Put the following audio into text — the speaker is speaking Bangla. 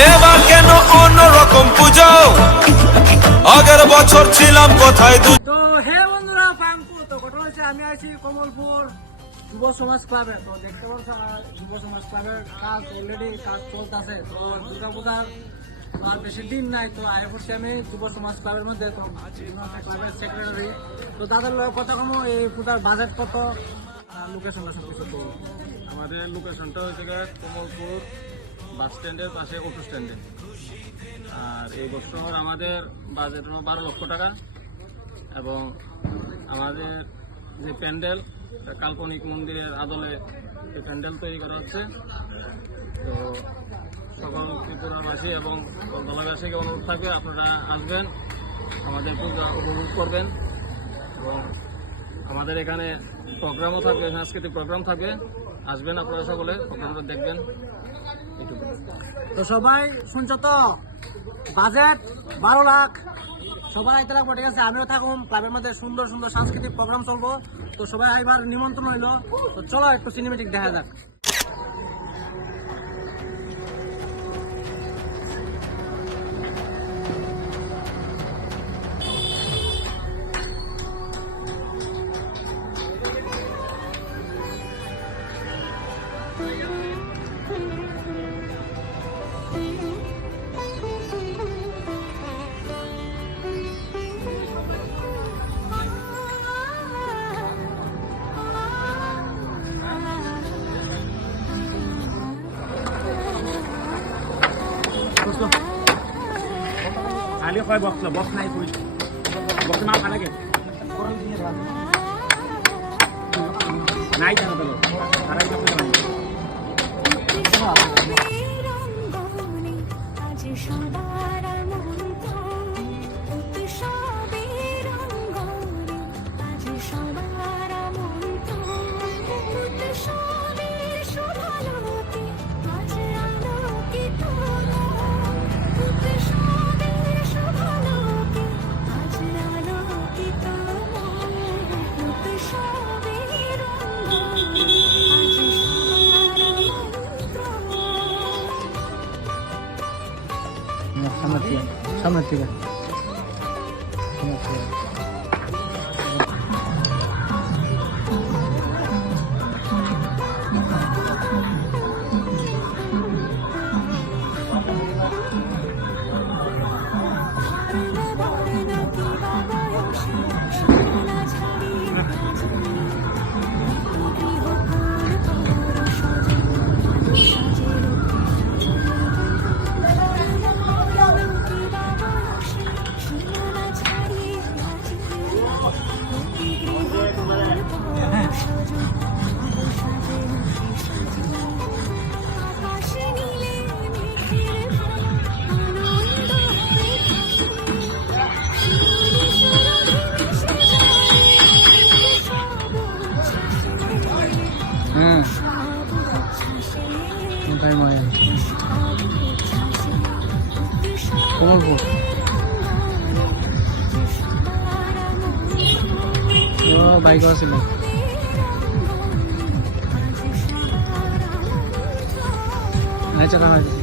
এবার কেন অন্যরকম পুজো, আগের বছর ছিলাম কোথায় তো হে বন্ধুরা, পাঙ্কু তো ঘটনা হচ্ছে আমি আছি কমলপুর যুব সমাজ ক্লাবে। তো দেখতে পাচ্ছ যুব সমাজ ক্লাবের কাজ অলরেডি কাজ চলতেছে। তো দুর্গা পূজার আর বেশি দিন নাই। তো আয় করছি আমি যুব সমাজ ক্লাবের মধ্যে, তো ক্লাবের সেক্রেটারি। তো তাদের কত কম এই পূজার বাজেট কত, লোকেশনটা সব কিছু। আমাদের লোকেশনটা হচ্ছে কমলপুর বাস স্ট্যান্ডের পাশে অটো স্ট্যান্ডে। আর এই বছর আমাদের বাজেট হলো 12 লক্ষ টাকা এবং আমাদের যে প্যান্ডেল কাল্পনিক মন্দিরের আদলে এই প্যান্ডেল তৈরি করা হচ্ছে। তো সকল ত্রিপুরাবাসী এবং কলতলাবাসীকে অনুরোধ থাকবে আপনারা আসবেন, আমাদের পূজা উপভোগ করবেন এবং আমাদের এখানে প্রোগ্রামও থাকবে, সাংস্কৃতিক প্রোগ্রাম থাকবে। আসবেন আপনারা সকলে, প্রোগ্রামটা দেখবেন। তো সবাই শুনছো তো, বাজেট 12 লাখ, সবাই আইতে লাগবো, ঠিক আছে? আমিও থাকুম ক্লাবের মধ্যে, সুন্দর সুন্দর সাংস্কৃতিক প্রোগ্রাম চলবো। তো সবাই আইবার নিমন্ত্রণ হইলো। তো চলো একটু সিনেমেটিক দেখা যাক। খালি হয় বক্স নাই কই বক্স না খালে নাই জানা তো আরে কিছু নাই। সামনের থেকে কমলপুর বাইক আছিল নাই চালা হয়।